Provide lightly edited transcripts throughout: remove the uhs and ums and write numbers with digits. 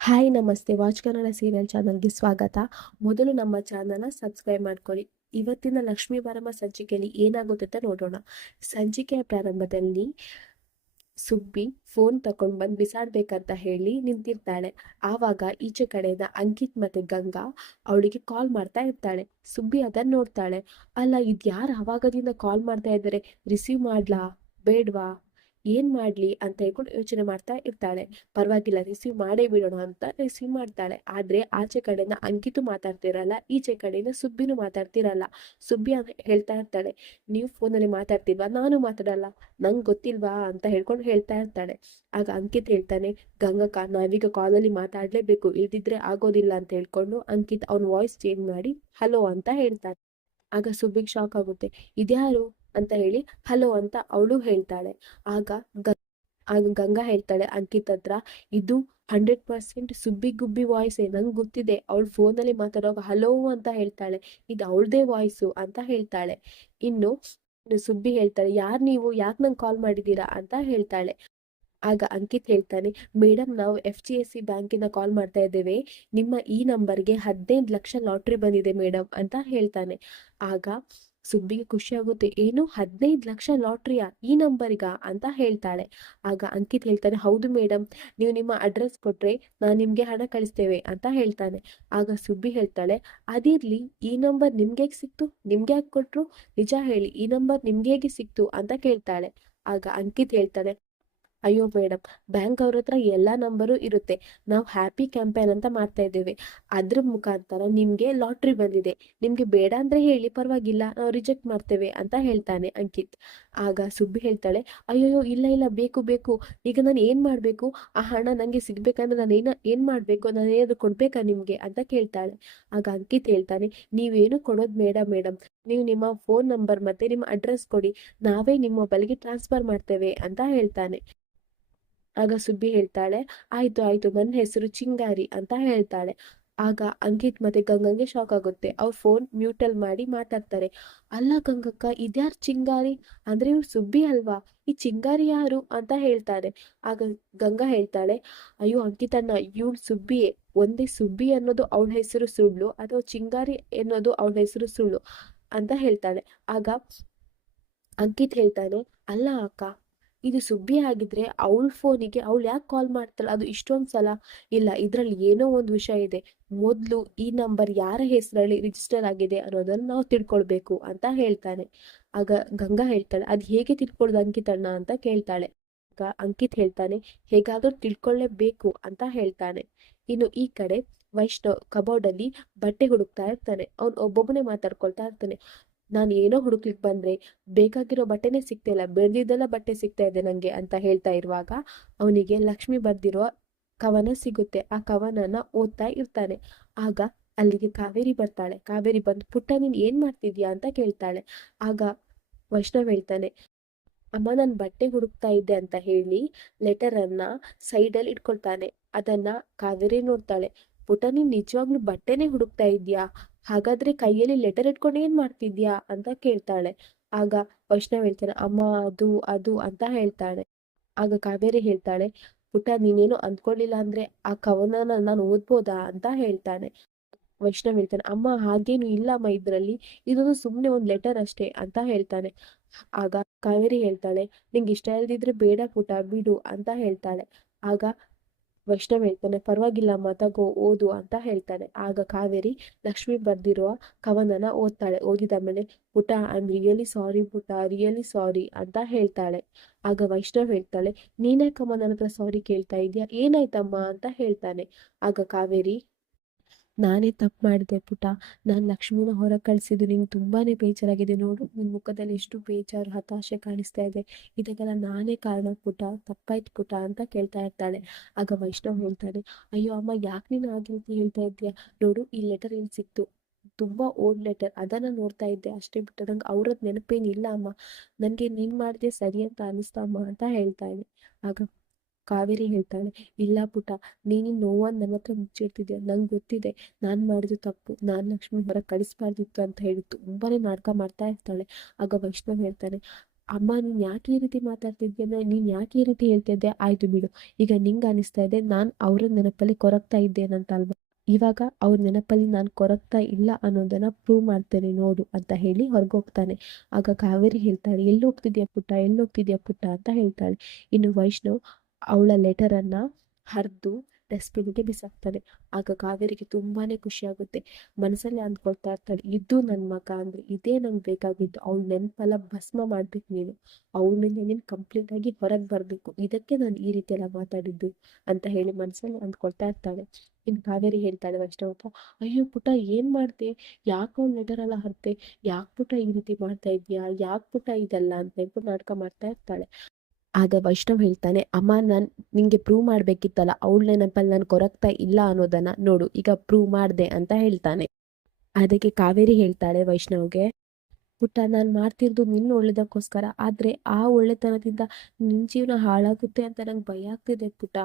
Hi ನಮಸ್ತೆ watch Kannada serial ಚಾನಲ್ಗೆ ಸ್ವಾಗತ. ಮೊದಲು ನಮ್ಮ ಚಾನಲ್ನ ಸಬ್ಸ್ಕ್ರೈಬ್ ಮಾಡ್ಕೊಳ್ಳಿ. ಇವತ್ತಿನ ಲಕ್ಷ್ಮೀ ಬಾರಮ್ಮ ಸಂಚಿಕೆಯಲ್ಲಿ ಏನಾಗುತ್ತೆ ಅಂತ ನೋಡೋಣ. ಸಂಚಿಕೆಯ ಪ್ರಾರಂಭದಲ್ಲಿ ಸುಬ್ಬಿ ಫೋನ್ ತಗೊಂಡು ಬಂದು ಬಿಸಾಡ್ಬೇಕಂತ ಹೇಳಿ ನಿಂತಿರ್ತಾಳೆ. ಆವಾಗ ಈಚೆ ಕಡೆಯಿಂದ ಅಂಕಿತ್ ಮತ್ತೆ ಗಂಗಾ ಅವಳಿಗೆ ಕಾಲ್ ಮಾಡ್ತಾ ಇರ್ತಾಳೆ. ಸುಬ್ಬಿ ಅದನ್ನ ನೋಡ್ತಾಳೆ. ಅಲ್ಲ, ಇದ್ಯಾರು ಅವಾಗದಿಂದ ಕಾಲ್ ಮಾಡ್ತಾ ಇದ್ದಾರೆ, ರಿಸೀವ್ ಮಾಡ್ಲಾ ಬೇಡ್ವಾ ಏನ್ ಮಾಡ್ಲಿ ಅಂತ ಹೇಳ್ಕೊಂಡು ಯೋಚನೆ ಮಾಡ್ತಾ ಇರ್ತಾಳೆ. ಪರವಾಗಿಲ್ಲ, ರಿಸೀವ್ ಮಾಡೇ ಬಿಡೋಣ ಅಂತ ರಿಸೀವ್ ಮಾಡ್ತಾಳೆ. ಆದ್ರೆ ಆಚೆ ಕಡೆಯಿಂದ ಅಂಕಿತು ಮಾತಾಡ್ತಿರಲ್ಲ, ಈಚೆ ಕಡೆಯಿಂದ ಸುಬ್ಬಿನೂ ಮಾತಾಡ್ತಿರಲ್ಲ. ಸುಬ್ಬಿ ಹೇಳ್ತಾ ಇರ್ತಾಳೆ, ನೀವು ಫೋನಲ್ಲಿ ಮಾತಾಡ್ತಿಲ್ವಾ, ನಾನು ಮಾತಾಡಲ್ಲ, ನಂಗೆ ಗೊತ್ತಿಲ್ವಾ ಅಂತ ಹೇಳ್ಕೊಂಡು ಹೇಳ್ತಾ ಇರ್ತಾಳೆ. ಆಗ ಅಂಕಿತ್ ಹೇಳ್ತಾನೆ, ಗಂಗಕ್ಕ ನಾವೀಗ ಕಾಲಲ್ಲಿ ಮಾತಾಡ್ಲೇಬೇಕು, ಇಲ್ದಿದ್ರೆ ಆಗೋದಿಲ್ಲ ಅಂತ ಹೇಳ್ಕೊಂಡು ಅಂಕಿತ್ ಅವ್ನ ವಾಯ್ಸ್ ಚೇಂಜ್ ಮಾಡಿ ಹಲೋ ಅಂತ ಹೇಳ್ತಾನೆ. ಆಗ ಸುಬ್ಬಿಗೆ ಶಾಕ್ ಆಗುತ್ತೆ. ಇದ್ಯಾರು ಅಂತ ಹೇಳಿ ಹಲೋ ಅಂತ ಅವಳು ಹೇಳ್ತಾಳೆ. ಆಗ ಗಂಗಾ ಹೇಳ್ತಾಳೆ ಅಂಕಿತ್ ಹತ್ರ, ಇದು 100% ಸುಬ್ಬಿ ಗುಬ್ಬಿ ವಾಯ್ಸೇ, ನಂಗೆ ಗೊತ್ತಿದೆ, ಅವಳು ಫೋನಲ್ಲಿ ಮಾತಾಡುವಾಗ ಹಲೋ ಅಂತ ಹೇಳ್ತಾಳೆ, ಇದು ಅವಳದೇ ವಾಯ್ಸು ಅಂತ ಹೇಳ್ತಾಳೆ. ಇನ್ನು ಸುಬ್ಬಿ ಹೇಳ್ತಾಳೆ, ಯಾರು ನೀವು, ಯಾಕೆ ನಂಗೆ ಕಾಲ್ ಮಾಡಿದ್ದೀರಾ ಅಂತ ಹೇಳ್ತಾಳೆ. ಆಗ ಅಂಕಿತ್ ಹೇಳ್ತಾನೆ, ಮೇಡಮ್ ನಾವು FGSC ಬ್ಯಾಂಕಿಂದ ಕಾಲ್ ಮಾಡ್ತಾ ಇದ್ದೇವೆ, ನಿಮ್ಮ ಈ ನಂಬರ್ಗೆ 15 ಲಕ್ಷ ಲಾಟ್ರಿ ಬಂದಿದೆ ಮೇಡಮ್ ಅಂತ ಹೇಳ್ತಾನೆ. ಆಗ ಸುಬ್ಬಿಗೆ ಖುಷಿ ಆಗುತ್ತೆ. ಏನು, 15 ಲಕ್ಷ ಲಾಟ್ರಿಯಾ ಈ ನಂಬರ್ಗ ಅಂತ ಹೇಳ್ತಾಳೆ. ಆಗ ಅಂಕಿತ್ ಹೇಳ್ತಾನೆ, ಹೌದು ಮೇಡಮ್, ನೀವು ನಿಮ್ಮ ಅಡ್ರೆಸ್ ಕೊಟ್ರೆ ನಾನು ನಿಮ್ಗೆ ಹಣ ಕಳಿಸ್ತೇವೆ ಅಂತ ಹೇಳ್ತಾನೆ. ಆಗ ಸುಬ್ಬಿ ಹೇಳ್ತಾಳೆ, ಅದಿರ್ಲಿ, ಈ ನಂಬರ್ ನಿಮ್ಗೆ ಹೇಗೆ ಸಿಕ್ತು, ನಿಮ್ಗೆ ಯಾಕೆ ಕೊಟ್ರು, ನಿಜ ಹೇಳಿ, ಈ ನಂಬರ್ ನಿಮ್ಗೆ ಹೇಗೆ ಸಿಕ್ತು ಅಂತ ಕೇಳ್ತಾಳೆ. ಆಗ ಅಂಕಿತ್ ಹೇಳ್ತಾನೆ, ಅಯ್ಯೋ ಮೇಡಮ್, ಬ್ಯಾಂಕ್ ಅವ್ರ ಹತ್ರ ಎಲ್ಲ ನಂಬರು ಇರುತ್ತೆ, ನಾವು ಹ್ಯಾಪಿ ಕ್ಯಾಂಪೇನ್ ಅಂತ ಮಾಡ್ತಾ ಇದ್ದೇವೆ, ಅದ್ರ ಮುಖಾಂತರ ನಿಮ್ಗೆ ಲಾಟ್ರಿ ಬಂದಿದೆ, ನಿಮ್ಗೆ ಬೇಡ ಅಂದ್ರೆ ಹೇಳಿ, ಪರವಾಗಿಲ್ಲ, ನಾವು ರಿಜೆಕ್ಟ್ ಮಾಡ್ತೇವೆ ಅಂತ ಹೇಳ್ತಾನೆ ಅಂಕಿತ್. ಆಗ ಸುಬ್ಬಿ ಹೇಳ್ತಾಳೆ, ಅಯ್ಯೋ ಇಲ್ಲ ಇಲ್ಲ, ಬೇಕು ಬೇಕು, ಈಗ ನಾನು ಏನ್ ಮಾಡ್ಬೇಕು, ಆ ಹಣ ನಂಗೆ ಸಿಗ್ಬೇಕಂದ್ರೆ ನಾನು ಏನ್ ಮಾಡ್ಬೇಕು, ನಾನು ಏನಾದ್ರು ಕೊಡ್ಬೇಕಾ ನಿಮ್ಗೆ ಅಂತ ಕೇಳ್ತಾಳೆ. ಆಗ ಅಂಕಿತ್ ಹೇಳ್ತಾನೆ, ನೀವೇನು ಕೊಡೋದು ಬೇಡ ಮೇಡಮ್, ನೀವು ನಿಮ್ಮ ಫೋನ್ ನಂಬರ್ ಮತ್ತೆ ನಿಮ್ಮ ಅಡ್ರೆಸ್ ಕೊಡಿ, ನಾವೇ ನಿಮ್ಮ ಮೊಬೈಲ್ಗೆ ಟ್ರಾನ್ಸ್ಫರ್ ಮಾಡ್ತೇವೆ ಅಂತ ಹೇಳ್ತಾನೆ. ಆಗ ಸುಬ್ಬಿ ಹೇಳ್ತಾಳೆ, ಆಯ್ತು ಆಯ್ತು, ನನ್ನ ಹೆಸರು ಚಿಂಗಾರಿ ಅಂತ ಹೇಳ್ತಾಳೆ. ಆಗ ಅಂಕಿತ್ ಮತ್ತೆ ಗಂಗಂಗೆ ಶಾಕ್ ಆಗುತ್ತೆ. ಅವ್ರ ಫೋನ್ ಮ್ಯೂಟಲ್ ಮಾಡಿ ಮಾತಾಡ್ತಾರೆ. ಅಲ್ಲ ಗಂಗಕ್ಕ, ಇದ್ಯಾರು ಚಿಂಗಾರಿ, ಅಂದ್ರೆ ಇವ್ರು ಸುಬ್ಬಿ ಅಲ್ವಾ, ಈ ಚಿಂಗಾರಿ ಯಾರು ಅಂತ ಹೇಳ್ತಾರೆ. ಆಗ ಗಂಗಾ ಹೇಳ್ತಾಳೆ, ಅಯ್ಯೋ ಅಂಕಿತಣ್ಣ, ಇವಳು ಸುಬ್ಬಿಯೇ, ಒಂದೇ ಸುಬ್ಬಿ ಅನ್ನೋದು ಅವಳ ಹೆಸರು ಸುಳ್ಳು, ಅಥವಾ ಚಿಂಗಾರಿ ಅನ್ನೋದು ಅವಳ ಹೆಸರು ಸುಳ್ಳು ಅಂತ ಹೇಳ್ತಾಳೆ. ಆಗ ಅಂಕಿತ್ ಹೇಳ್ತಾನೆ, ಅಲ್ಲ ಅಕ್ಕ, ಇದು ಸುಬ್ಬಿ ಆಗಿದ್ರೆ ಅವಳ ಫೋನಿಗೆ ಅವಳು ಯಾಕೆ ಕಾಲ್ ಮಾಡ್ತಾಳೆ, ಅದು ಇಷ್ಟೊಂದು ಸಲ, ಇಲ್ಲ, ಇದ್ರಲ್ಲಿ ಏನೋ ಒಂದು ವಿಷಯ ಇದೆ, ಮೊದಲು ಈ ನಂಬರ್ ಯಾರ ಹೆಸರಲ್ಲಿ ರಿಜಿಸ್ಟರ್ ಆಗಿದೆ ಅನ್ನೋದನ್ನ ನಾವು ತಿಳ್ಕೊಳ್ಬೇಕು ಅಂತ ಹೇಳ್ತಾನೆ. ಆಗ ಗಂಗಾ ಹೇಳ್ತಾಳೆ, ಅದು ಹೇಗೆ ತಿಳ್ಕೊಳ್ಳೋದು ಅಂಕಿತಣ್ಣ ಅಂತ ಕೇಳ್ತಾಳೆ. ಆಗ ಅಂಕಿತ್ ಹೇಳ್ತಾನೆ, ಹೇಗಾದ್ರೂ ತಿಳ್ಕೊಳ್ಳೇಬೇಕು ಅಂತ ಹೇಳ್ತಾನೆ. ಇನ್ನು ಈ ಕಡೆ ವೈಷ್ಣವ್ ಕಬೋರ್ಡ್ ಅಲ್ಲಿ ಬಟ್ಟೆ ಹುಡುಕ್ತಾ ಇರ್ತಾನೆ. ಅವ್ನು ಒಬ್ಬೊಬ್ಬನೇ ಮಾತಾಡ್ಕೊಳ್ತಾ ಇರ್ತಾನೆ. ನಾನು ಏನೋ ಹುಡುಕ್ಲಿಕ್ಕೆ ಬಂದ್ರೆ ಬೇಕಾಗಿರೋ ಬಟ್ಟೆನೇ ಸಿಗ್ತಾ ಇಲ್ಲ, ಬೆಳೆದಿದ್ದೆಲ್ಲ ಬಟ್ಟೆ ಸಿಗ್ತಾ ಇದೆ ನಂಗೆ ಅಂತ ಹೇಳ್ತಾ ಇರುವಾಗ ಅವನಿಗೆ ಲಕ್ಷ್ಮಿ ಬರ್ದಿರೋ ಕವನ ಸಿಗುತ್ತೆ. ಆ ಕವನನ ಓದ್ತಾ ಇರ್ತಾನೆ. ಆಗ ಅಲ್ಲಿಗೆ ಕಾವೇರಿ ಬರ್ತಾಳೆ. ಕಾವೇರಿ ಬಂದು, ಪುಟ್ಟ ನೀನ್ ಏನ್ ಮಾಡ್ತಿದ್ಯಾ ಅಂತ ಕೇಳ್ತಾಳೆ. ಆಗ ವೈಷ್ಣವ್ ಹೇಳ್ತಾನೆ, ಅಮ್ಮ ನಾನು ಬಟ್ಟೆ ಹುಡುಕ್ತಾ ಇದ್ದೆ ಅಂತ ಹೇಳಿ ಲೆಟರ್ ಅನ್ನ ಸೈಡಲ್ಲಿ ಇಟ್ಕೊಳ್ತಾನೆ. ಅದನ್ನ ಕಾವೇರಿ ನೋಡ್ತಾಳೆ. ಪುಟ, ನೀನ್ ನಿಜವಾಗ್ಲೂ ಬಟ್ಟೆನೆ ಹುಡುಕ್ತಾ ಇದ್ಯಾ, ಹಾಗಾದ್ರೆ ಕೈಯಲ್ಲಿ ಲೆಟರ್ ಇಟ್ಕೊಂಡು ಏನ್ ಮಾಡ್ತಿದ್ಯಾ ಅಂತ ಕೇಳ್ತಾಳೆ. ಆಗ ವೈಷ್ಣವ್ ಹೇಳ್ತಾನೆ, ಅಮ್ಮ ಅದು ಅದು ಅಂತ ಹೇಳ್ತಾಳೆ. ಆಗ ಕಾವೇರಿ ಹೇಳ್ತಾಳೆ, ಪುಟ ನೀನೇನು ಅಂದ್ಕೊಳ್ಳಿಲ್ಲ ಅಂದ್ರೆ ಆ ಕವನನ ನಾನು ಓದ್ಬೋದಾ ಅಂತ ಹೇಳ್ತಾನೆ. ವೈಷ್ಣವ್ ಹೇಳ್ತಾನೆ, ಅಮ್ಮ ಹಾಗೇನು ಇಲ್ಲಮ್ಮ, ಇದ್ರಲ್ಲಿ ಇದೊಂದು ಸುಮ್ನೆ ಒಂದ್ ಲೆಟರ್ ಅಷ್ಟೇ ಅಂತ ಹೇಳ್ತಾನೆ. ಆಗ ಕಾವೇರಿ ಹೇಳ್ತಾಳೆ, ನಿಂಗೆ ಇಷ್ಟ ಇಲ್ದಿದ್ರೆ ಬೇಡ ಪುಟ, ಬಿಡು ಅಂತ ಹೇಳ್ತಾಳೆ. ಆಗ ವೈಷ್ಣವ್ ಹೇಳ್ತಾನೆ, ಪರವಾಗಿಲ್ಲಮ್ಮ, ತಗೋ ಓದು ಅಂತ ಹೇಳ್ತಾನೆ. ಆಗ ಕಾವೇರಿ ಲಕ್ಷ್ಮಿ ಬರ್ದಿರುವ ಕವನನ ಓದ್ತಾಳೆ. ಓದಿದ ಪುಟ, ಐ ಆಮ್ ರಿಯಲಿ ಸಾರಿ ಪುಟ, ರಿಯಲಿ ಸಾರಿ ಅಂತ ಹೇಳ್ತಾಳೆ. ಆಗ ವೈಷ್ಣವ್ ಹೇಳ್ತಾಳೆ, ನೀನ್ಯಾಕಮ್ಮ ನನ್ನ ಹತ್ರ ಸಾರಿ ಕೇಳ್ತಾ ಇದ್ಯಾ, ಏನಾಯ್ತಮ್ಮ ಅಂತ ಹೇಳ್ತಾನೆ. ಆಗ ಕಾವೇರಿ, ನಾನೇ ತಪ್ಪು ಮಾಡಿದೆ ಪುಟ, ನಾನು ಲಕ್ಷ್ಮಿನ ಹೊರಗೆ ಕಳಿಸಿದ್ದು ನಿಂಗೆ ತುಂಬಾನೇ ಬೇಜಾರಾಗಿದೆ, ನೋಡು ನಿನ್ ಮುಖದಲ್ಲಿ ಎಷ್ಟು ಬೇಜಾರು ಹತಾಶೆ ಕಾಣಿಸ್ತಾ ಇದೆ, ಇದಕ್ಕೆಲ್ಲ ನಾನೇ ಕಾರಣ ಪುಟ, ತಪ್ಪಾಯ್ತು ಪುಟ ಅಂತ ಕೇಳ್ತಾ ಇರ್ತಾಳೆ. ಆಗ ವೈಷ್ಣವ್ ಹೇಳ್ತಾನೆ, ಅಯ್ಯೋ ಅಮ್ಮ, ಯಾಕೆ ನೀನು ಹಾಗೆ ರೀತಿ ಹೇಳ್ತಾ ಇದ್ದೀಯ, ನೋಡು ಈ ಲೆಟರ್ ಇಲ್ಲಿ ಸಿಕ್ತು, ತುಂಬಾ ಓಲ್ಡ್ ಲೆಟರ್, ಅದನ್ನ ನೋಡ್ತಾ ಇದ್ದೆ ಅಷ್ಟೇ, ಬಿಟ್ಟು ನಂಗೆ ಅವ್ರದ್ ನೆನಪೇನಿಲ್ಲ ಅಮ್ಮ, ನನ್ಗೆ ನೀನ್ ಮಾಡಿದೆ ಸರಿ ಅಂತ ಅನಿಸ್ತಾ ಅಮ್ಮ ಅಂತ ಹೇಳ್ತಾನೆ. ಆಗ ಕಾವೇರಿ ಹೇಳ್ತಾಳೆ, ಇಲ್ಲ ಪುಟ, ನೀನು ನೋವನ್ನು ನನ್ನ ಹತ್ರ ಮುಚ್ಚಿಡ್ತಿದ್ಯಾ, ನಂಗೆ ಗೊತ್ತಿದೆ ನಾನು ಮಾಡಿದ್ದು ತಪ್ಪು, ನಾನು ಲಕ್ಷ್ಮಿ ಹೊರಗೆ ಕಳಿಸ್ಬಾರ್ದಿತ್ತು ಅಂತ ಹೇಳಿ ತುಂಬಾನೇ ನಾಟಕ ಮಾಡ್ತಾ ಇರ್ತಾಳೆ. ಆಗ ವೈಷ್ಣವ್ ಹೇಳ್ತಾನೆ, ಅಮ್ಮ ನೀನು ಯಾಕೆ ಈ ರೀತಿ ಮಾತಾಡ್ತಿದ್ದೆ, ನೀನು ಯಾಕೆ ಈ ರೀತಿ ಹೇಳ್ತಿದ್ದೆ, ಆಯ್ತು ಬಿಡು, ಈಗ ನಿಂಗೆ ಅನಿಸ್ತಾ ಇದೆ ನಾನು ಅವ್ರ ನೆನಪಲ್ಲಿ ಕೊರಗ್ತಾ ಇದ್ದೇನಂತ ಅಲ್ವಾ, ಇವಾಗ ಅವ್ರ ನೆನಪಲ್ಲಿ ನಾನು ಕೊರಗ್ತಾ ಇಲ್ಲ ಅನ್ನೋದನ್ನ ಪ್ರೂವ್ ಮಾಡ್ತೇನೆ ನೋಡು ಅಂತ ಹೇಳಿ ಹೊರಗೋಗ್ತಾನೆ. ಆಗ ಕಾವೇರಿ ಹೇಳ್ತಾಳೆ, ಎಲ್ಲಿ ಹೋಗ್ತಿದ್ಯಾ ಪುಟ್ಟ, ಎಲ್ಲಿ ಹೋಗ್ತಿದ್ಯಾ ಪುಟ್ಟ ಅಂತ ಹೇಳ್ತಾಳೆ. ಇನ್ನು ವೈಷ್ಣವ್ ಅವಳ ಲೆಟರನ್ನ ಹರಿದು ಡಸ್ಟ್ಬಿನ್ಗೆ ಬಿಸಾಕ್ತಾನೆ. ಆಗ ಕಾವೇರಿಗೆ ತುಂಬಾನೇ ಖುಷಿ ಆಗುತ್ತೆ. ಮನಸ್ಸಲ್ಲಿ ಅಂದ್ಕೊಳ್ತಾ ಇರ್ತಾಳೆ, ಇದು ನನ್ನ ಮಗ ಅಂದ್ರೆ ಇದೇ ನಂಗೆ ಬೇಕಾಗಿದ್ದು, ಅವಳ ನೆನಪೆಲ್ಲ ಭಸ್ಮ ಮಾಡ್ಬೇಕು ನೀನು, ಅವಳನ್ನ ನೀನು ಕಂಪ್ಲೀಟ್ ಆಗಿ ಹೊರಗೆ ಬರಬೇಕು, ಇದಕ್ಕೆ ನಾನು ಈ ರೀತಿ ಎಲ್ಲ ಮಾತಾಡಿದ್ದು ಅಂತ ಹೇಳಿ ಮನಸ್ಸಲ್ಲಿ ಅಂದ್ಕೊಳ್ತಾ ಇರ್ತಾಳೆ. ಇನ್ನು ಕಾವೇರಿ ಹೇಳ್ತಾಳೆ ವೈಷ್ಣವ್ ಹತ್ರ, ಅಯ್ಯೋ ಪುಟ ಏನ್ ಮಾಡ್ದೆ, ಯಾಕೆ ಅವ್ನ ಲೆಟರ್ ಎಲ್ಲ ಹರ್ತೆ, ಯಾಕೆ ಪುಟ ಈ ರೀತಿ ಮಾಡ್ತಾ ಇದ್ಯಾ, ಯಾಕೆ ಪುಟ ಇದೆಲ್ಲ ಅಂತ ಹೇಳ್ಬಿಟ್ಟು ನಾಟಕ ಮಾಡ್ತಾ ಇರ್ತಾಳೆ. ಆಗ ವೈಷ್ಣವ್ ಹೇಳ್ತಾನೆ, ಅಮ್ಮ ನಾನು ನಿಂಗೆ ಪ್ರೂವ್ ಮಾಡ್ಬೇಕಿತ್ತಲ್ಲ ಅವಳ ನೆನಪಲ್ಲಿ ನಾನು ಕೊರಗ್ತಾ ಇಲ್ಲ ಅನ್ನೋದನ್ನ ನೋಡು, ಈಗ ಪ್ರೂವ್ ಮಾಡ್ದೆ ಅಂತ ಹೇಳ್ತಾನೆ. ಅದಕ್ಕೆ ಕಾವೇರಿ ಹೇಳ್ತಾಳೆ ವೈಷ್ಣವ್ಗೆ, ಪುಟ್ಟ ನಾನು ಮಾಡ್ತಿರೋದು ನಿನ್ನ ಒಳ್ಳೇದಕ್ಕೋಸ್ಕರ, ಆದ್ರೆ ಆ ಒಳ್ಳೆತನದಿಂದ ನಿನ್ ಜೀವನ ಹಾಳಾಗುತ್ತೆ ಅಂತ ನಂಗೆ ಭಯ ಆಗ್ತಿದೆ ಪುಟ್ಟ.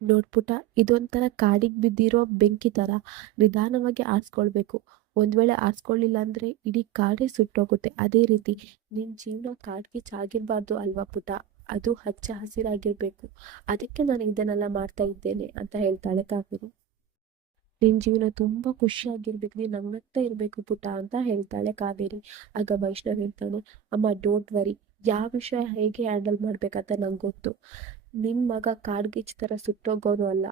ನೋಡ್ಪುಟ, ಇದೊಂಥರ ಕಾಡಿಗೆ ಬಿದ್ದಿರೋ ಬೆಂಕಿ ತರ, ನಿಧಾನವಾಗಿ ಆರಿಸ್ಕೊಳ್ಬೇಕು. ಒಂದ್ ವೇಳೆ ಆರಿಸ್ಕೊಳ್ಳಿಲ್ಲ ಅಂದ್ರೆ ಇಡೀ ಕಾಡೇ ಸುಟ್ಟೋಗುತ್ತೆ. ಅದೇ ರೀತಿ ನಿನ್ ಜೀವನ ಕಾಡ್ಗೆ ಚಾಗಿರ್ಬಾರ್ದು ಅಲ್ವಾ ಪುಟ, ಅದು ಹಚ್ಚ ಹಸಿರಾಗಿರ್ಬೇಕು. ಅದಕ್ಕೆ ನಾನು ಇದನ್ನೆಲ್ಲ ಮಾಡ್ತಾ ಇದ್ದೇನೆ ಅಂತ ಹೇಳ್ತಾಳೆ ಕಾವೇರಿ. ನಿನ್ ಜೀವನ ತುಂಬಾ ಖುಷಿಯಾಗಿರ್ಬೇಕು, ನೀನ್ ನಗ್ನಗ್ತಾ ಇರ್ಬೇಕು ಪುಟ ಅಂತ ಹೇಳ್ತಾಳೆ ಕಾವೇರಿ. ಆಗ ವೈಷ್ಣವ್ ಹೇಳ್ತಾನೆ, ಅಮ್ಮ ಡೋಂಟ್ ವರಿ, ಯಾವ ವಿಷಯ ಹೇಗೆ ಹ್ಯಾಂಡಲ್ ಮಾಡ್ಬೇಕಂತ ನಂಗೆ ಗೊತ್ತು. ನಿಮ್ ಮಗ ಕಾಡ್ಗಿಚ್ ತರ ಸುಟ್ಟೋಗೋನು ಅಲ್ಲ,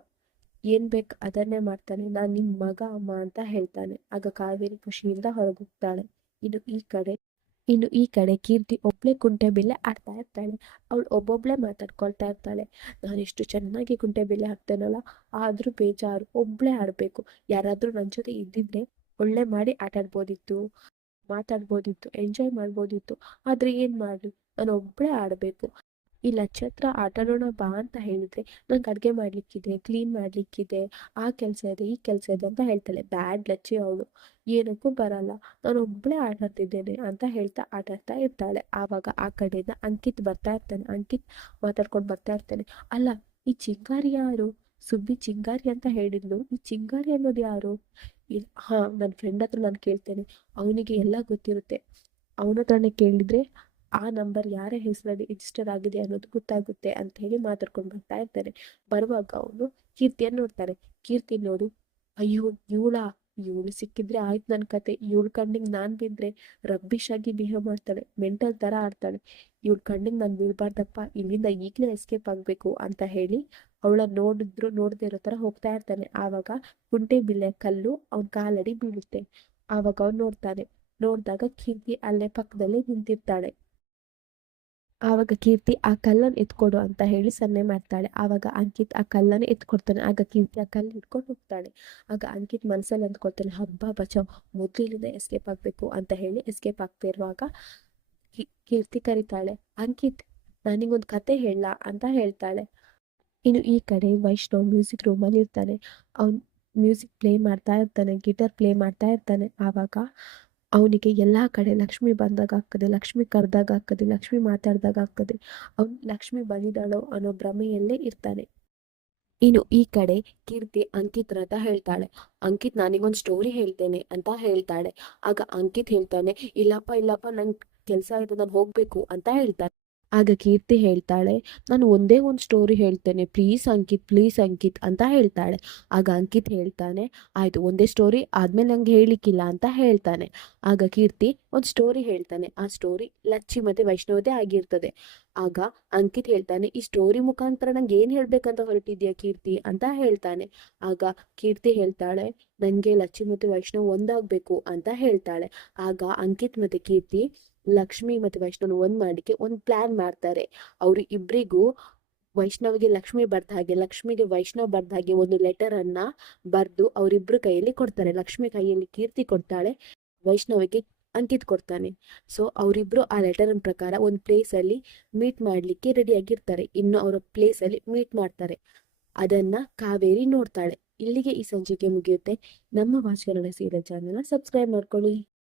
ಏನ್ ಬೇಕು ಅದನ್ನೇ ಮಾಡ್ತಾನೆ, ನಾನ್ ನಿಮ್ ಮಗ ಅಮ್ಮ ಅಂತ ಹೇಳ್ತಾನೆ. ಆಗ ಕಾವೇರಿ ಖುಷಿಯಿಂದ ಹೊರಗೋಗ್ತಾಳೆ. ಇನ್ನು ಈ ಕಡೆ ಕೀರ್ತಿ ಒಬ್ಳೆ ಕುಂಟೆ ಬಿಲ್ಲೆ ಆಡ್ತಾ ಇರ್ತಾಳೆ. ಅವಳು ಒಬ್ಬೊಬ್ಳೆ ಮಾತಾಡ್ಕೊಳ್ತಾ ಇರ್ತಾಳೆ, ನಾನು ಎಷ್ಟು ಚೆನ್ನಾಗಿ ಕುಂಟೆ ಬಿಲ್ಲೆ ಹಾಕ್ತೇನಲ್ಲ, ಆದ್ರೂ ಬೇಜಾರು, ಒಬ್ಳೆ ಆಡ್ಬೇಕು, ಯಾರಾದ್ರೂ ನನ್ ಜೊತೆ ಇದ್ದಿದ್ರೆ ಒಳ್ಳೆ ಮಾಡಿ ಆಟ ಆಡ್ಬೋದಿತ್ತು, ಮಾತಾಡ್ಬೋದಿತ್ತು, ಎಂಜಾಯ್ ಮಾಡ್ಬೋದಿತ್ತು, ಆದ್ರೆ ಏನ್ ಮಾಡ್ಲಿ, ನಾನು ಒಬ್ಳೆ ಆಡ್ಬೇಕು. ಈ ನಕ್ಷತ್ರ ಆಟಾಡೋಣ ಬಾ ಅಂತ ಹೇಳಿದ್ರೆ ನಂಗೆ ಅಡ್ಗೆ ಮಾಡ್ಲಿಕ್ಕಿದೆ, ಕ್ಲೀನ್ ಮಾಡ್ಲಿಕ್ಕಿದೆ, ಆ ಕೆಲಸ ಇದೆ, ಈ ಕೆಲಸ ಇದೆ ಅಂತ ಹೇಳ್ತಾಳೆ. ಬ್ಯಾಡ್ ಲಚ್ಚಿ ಅವಳು, ಏನಕ್ಕೂ ಬರಲ್ಲ, ನಾನು ಒಬ್ಳೆ ಆಟ ಆಡ್ತಿದ್ದೇನೆ ಅಂತ ಹೇಳ್ತಾ ಆಟ ಆಡ್ತಾ ಇರ್ತಾಳೆ. ಆವಾಗ ಆ ಕಡೆಯಿಂದ ಅಂಕಿತ್ ಬರ್ತಾ ಇರ್ತಾನೆ. ಅಂಕಿತ್ ಮಾತಾಡ್ಕೊಂಡು ಬರ್ತಾ ಇರ್ತಾನೆ, ಅಲ್ಲ ಈ ಚಿಂಗಾರಿ ಯಾರು, ಸುಬ್ಬಿ ಚಿಂಗಾರಿ ಅಂತ ಹೇಳಿದ್ಲು, ಈ ಚಿಂಗಾರಿ ಅನ್ನೋದು ಯಾರು? ಹಾ, ನನ್ನ ಫ್ರೆಂಡ್ ಹತ್ರ ನಾನು ಕೇಳ್ತೇನೆ, ಅವನಿಗೆ ಎಲ್ಲ ಗೊತ್ತಿರುತ್ತೆ, ಅವನ ಹತ್ರನೇ ಕೇಳಿದ್ರೆ ಆ ನಂಬರ್ ಯಾರ ಹೆಸರಲ್ಲಿ ರಿಜಿಸ್ಟರ್ ಆಗಿದೆ ಅನ್ನೋದು ಗೊತ್ತಾಗುತ್ತೆ ಅಂತ ಹೇಳಿ ಮಾತಾಡ್ಕೊಂಡು ಬರ್ತಾ ಇರ್ತಾರೆ. ಬರುವಾಗ ಅವನು ಕೀರ್ತಿಯನ್ನು ನೋಡ್ತಾರೆ. ಕೀರ್ತಿ ನೋಡು, ಅಯ್ಯೋ ಇವಳು ಸಿಕ್ಕಿದ್ರೆ ಆಯ್ತು ನನ್ನ ಕತೆ, ಇವಳು ಕಣ್ಣಿಗೆ ನಾನ್ ಬಿದ್ರೆ ರಬ್ಬಿಶ್ ಆಗಿ ಬಿಹೇವ್ ಮಾಡ್ತಾಳೆ, ಮೆಂಟಲ್ ತರ ಆಡ್ತಾಳೆ, ಇವಳು ಕಣ್ಣಿಗೆ ನಾನು ಬೀಳ್ಬಾರ್ದಪ್ಪ, ಇಲ್ಲಿಂದ ಈಗಲೇ ಎಸ್ಕೇಪ್ ಆಗ್ಬೇಕು ಅಂತ ಹೇಳಿ ಅವಳ ನೋಡದೆ ಇರೋ ತರ ಹೋಗ್ತಾ ಇರ್ತಾನೆ. ಆವಾಗ ಕುಂಟೆ ಬಿಲ್ಲೆ ಕಲ್ಲು ಅವನ್ ಕಾಲಡಿ ಬೀಳುತ್ತೆ. ಆವಾಗ ಅವ್ನು ನೋಡ್ತಾನೆ. ನೋಡಿದಾಗ ಕೀರ್ತಿ ಅಲ್ಲೇ ಪಕ್ಕದಲ್ಲಿ ನಿಂತಿರ್ತಾಳೆ. ಆವಾಗ ಕೀರ್ತಿ ಆ ಕಲ್ಲನ್ನು ಎತ್ಕೊಡು ಅಂತ ಹೇಳಿ ಸನ್ನೆ ಮಾಡ್ತಾಳೆ. ಆವಾಗ ಅಂಕಿತ್ ಆ ಕಲ್ಲನ್ನು ಎತ್ಕೊಡ್ತಾನೆ. ಆಗ ಕೀರ್ತಿ ಆ ಕಲ್ಲು ಹಿಡ್ಕೊಂಡು ಹೋಗ್ತಾಳೆ. ಆಗ ಅಂಕಿತ್ ಮನಸ್ಸಲ್ಲಿ ಅಂದ್ಕೊಳ್ತಾನೆ, ಹಬ್ಬ ಬಚಾವ್, ಮೊದಲಿನಿಂದ ಎಸ್ಕೇಪ್ ಆಗ್ಬೇಕು ಅಂತ ಹೇಳಿ ಎಸ್ಕೇಪ್ ಆಗ್ತಾ ಇರುವಾಗ ಕೀರ್ತಿ ಕರೀತಾಳೆ, ಅಂಕಿತ್ ನನಗೊಂದು ಕತೆ ಹೇಳ ಅಂತ ಹೇಳ್ತಾಳೆ. ಇನ್ನು ಈ ಕಡೆ ವೈಷ್ಣವ್ ಮ್ಯೂಸಿಕ್ ರೂಮಲ್ಲಿ ಇರ್ತಾನೆ. ಅವ್ನು ಮ್ಯೂಸಿಕ್ ಪ್ಲೇ ಮಾಡ್ತಾ ಇರ್ತಾನೆ, ಗಿಟಾರ್ ಪ್ಲೇ ಮಾಡ್ತಾ ಇರ್ತಾನೆ. ಆವಾಗ ಅವನಿಗೆ ಎಲ್ಲಾ ಕಡೆ ಲಕ್ಷ್ಮಿ ಬಂದಾಗ ಆಗ್ತದೆ, ಲಕ್ಷ್ಮಿ ಕರೆದಾಗ ಆಗ್ತದೆ, ಲಕ್ಷ್ಮಿ ಮಾತಾಡ್ದಾಗ ಆಗ್ತದೆ. ಅವ್ನು ಲಕ್ಷ್ಮಿ ಬಂದಿದ್ದಾಳೋ ಅನ್ನೋ ಭ್ರಮೆಯಲ್ಲೇ ಇರ್ತಾನೆ. ಇನ್ನು ಈ ಕಡೆ ಕೀರ್ತಿ ಅಂಕಿತ್ ಹತ್ರ ಹೇಳ್ತಾಳೆ, ಅಂಕಿತ್ ನಾನಿಗೊಂದು ಸ್ಟೋರಿ ಹೇಳ್ತೇನೆ ಅಂತ ಹೇಳ್ತಾಳೆ. ಆಗ ಅಂಕಿತ್ ಹೇಳ್ತಾನೆ, ಇಲ್ಲಪ್ಪ ನಂಗೆ ಕೆಲಸ ಇದೆ, ನಾನು ಹೋಗ್ಬೇಕು ಅಂತ ಹೇಳ್ತಾನೆ. ಆಗ ಕೀರ್ತಿ ಹೇಳ್ತಾಳೆ, ನಾನು ಒಂದೇ ಒಂದು ಸ್ಟೋರಿ ಹೇಳ್ತೇನೆ, ಪ್ಲೀಸ್ ಅಂಕಿತ್ ಅಂತ ಹೇಳ್ತಾಳೆ. ಆಗ ಅಂಕಿತ್ ಹೇಳ್ತಾನೆ, ಆಯ್ತು ಒಂದೇ ಸ್ಟೋರಿ ಆದ್ಮೇಲೆ ನಂಗೆ ಹೇಳಿಕ್ಕಿಲ್ಲ ಅಂತ ಹೇಳ್ತಾನೆ. ಆಗ ಕೀರ್ತಿ ಒಂದು ಸ್ಟೋರಿ ಹೇಳ್ತಾನೆ. ಆ ಸ್ಟೋರಿ ಲಚ್ಚಿ ಮತ್ತೆ ವೈಷ್ಣವದೇ ಆಗಿರ್ತದೆ. ಆಗ ಅಂಕಿತ್ ಹೇಳ್ತಾನೆ, ಈ ಸ್ಟೋರಿ ಮುಖಾಂತರ ನಂಗೆ ಏನ್ ಹೇಳ್ಬೇಕಂತ ಹೊರಟಿದ್ಯಾ ಕೀರ್ತಿ ಅಂತ ಹೇಳ್ತಾನೆ. ಆಗ ಕೀರ್ತಿ ಹೇಳ್ತಾಳೆ, ನಂಗೆ ಲಚ್ಚಿ ಮತ್ತೆ ವೈಷ್ಣವ್ ಒಂದಾಗ್ಬೇಕು ಅಂತ ಹೇಳ್ತಾಳೆ. ಆಗ ಅಂಕಿತ್ ಮತ್ತೆ ಕೀರ್ತಿ ಲಕ್ಷ್ಮಿ ಮತ್ತೆ ವೈಷ್ಣವ್ ಒಂದ್ ಮಾಡಿಕೆ ಒಂದ್ ಪ್ಲಾನ್ ಮಾಡ್ತಾರೆ. ಅವ್ರು ಇಬ್ರಿಗೂ ವೈಷ್ಣವ್ಗೆ ಲಕ್ಷ್ಮಿ ಬರ್ದ ಹಾಗೆ, ಲಕ್ಷ್ಮಿಗೆ ವೈಷ್ಣವ್ ಬರ್ದ ಹಾಗೆ ಒಂದು ಲೆಟರ್ ಅನ್ನ ಬರ್ದು ಅವರಿಬ್ರು ಕೈಯಲ್ಲಿ ಕೊಡ್ತಾರೆ. ಲಕ್ಷ್ಮಿ ಕೈಯಲ್ಲಿ ಕೀರ್ತಿ ಕೊಡ್ತಾಳೆ, ವೈಷ್ಣವಿಗೆ ಅಂಕಿತ್ ಕೊಡ್ತಾನೆ. ಸೊ ಅವರಿಬ್ರು ಆ ಲೆಟರ್ ಪ್ರಕಾರ ಒಂದು ಪ್ಲೇಸ್ ಅಲ್ಲಿ ಮೀಟ್ ಮಾಡ್ಲಿಕ್ಕೆ ರೆಡಿ ಆಗಿರ್ತಾರೆ. ಇನ್ನು ಅವರ ಪ್ಲೇಸ್ ಅಲ್ಲಿ ಮೀಟ್ ಮಾಡ್ತಾರೆ. ಅದನ್ನ ಕಾವೇರಿ ನೋಡ್ತಾಳೆ. ಇಲ್ಲಿಗೆ ಈ ಸಂಚಿಕೆ ಮುಗಿಯುತ್ತೆ. ನಮ್ಮ watch Kannada serial channel subscribe ಮಾಡ್ಕೊಳ್ಳಿ.